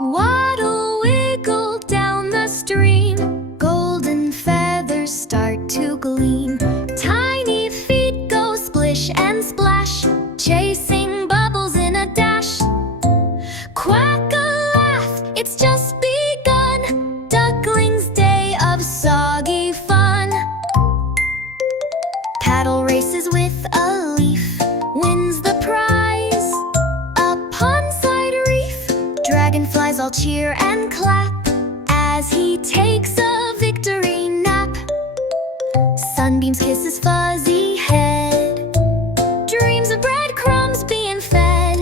Waddle wiggle down the stream, golden feathers start to gleam. Tiny feet go splish and splash, chasing bubbles in a dash. Quack a laugh, it's just begun, Duckling's day of soggy fun. Paddle races with a leaf, wins the prize. A pond-side reef, dragonflies all cheer and clap as he takes a victory nap. Sunbeams kiss his fuzzy head, dreams of breadcrumbs being fed.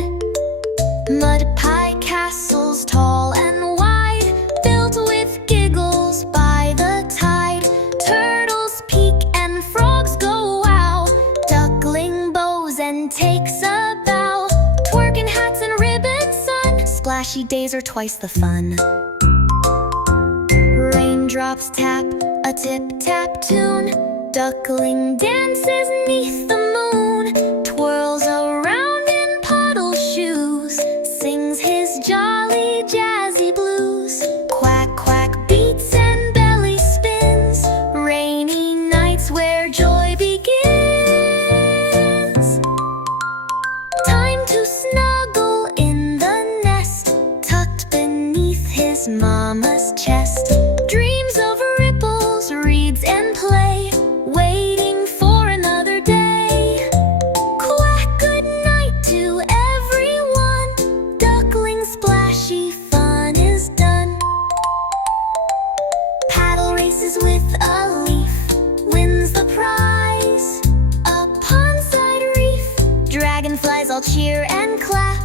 Mud pie castles tall and wide, built with giggles by the tide. Turtles peek and frogs go wow, Duckling bows and takes a bow. Twerking hats and ribbon sun, splashy days are twice the fun. Raindrops tap a tip-tap tune, Duckling dances 'neath the moon. Twirls around in puddle shoes, sings his jolly jazzy blues. Quack, quack beats and belly spins, rainy nights where joy begins. Time to snuggle in the nest, tucked beneath his mama's chest. Dreams of ripples, reeds and play, waiting for another day. Quack good night to everyone, Duckling splashy fun is done. Paddle races with a leaf, wins the prize. A pond-side reef, dragonflies all cheer and clap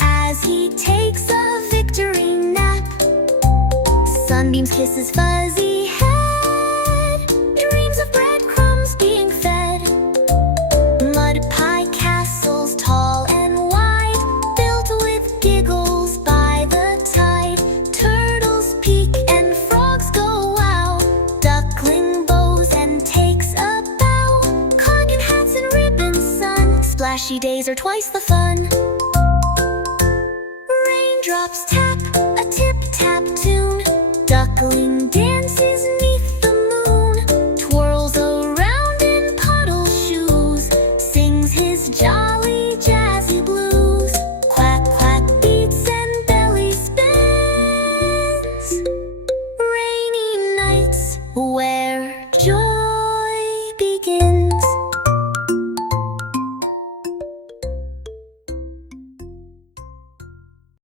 as he takes a victory nap. Sunbeams kiss his fuzzy head, dreams of breadcrumbs being fed. Mud pie castles tall and wide, built with giggles by the tide. Turtles peek and frogs go wow, Duckling bows and takes a bow. Cotton hats and ribbon sun, splashy days are twice the fun. Raindrops tap a tip-tap tune, Duckling dance